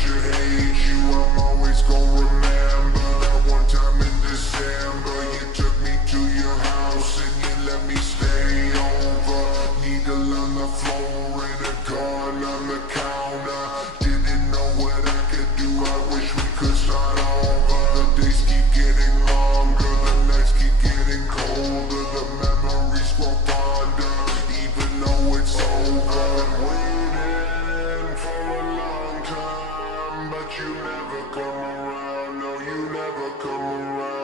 should hate you, I'm always gonna remember that one time in December. You took me to your house and you let me stay over. Needle on the floor and a gun on the counter. Didn't know what I could do, I wish we could start over. The days keep getting longer, the nights keep getting colder. The memories grow fonder, even though it's over. Waiting for a long time, but you never come around. No, you never come around.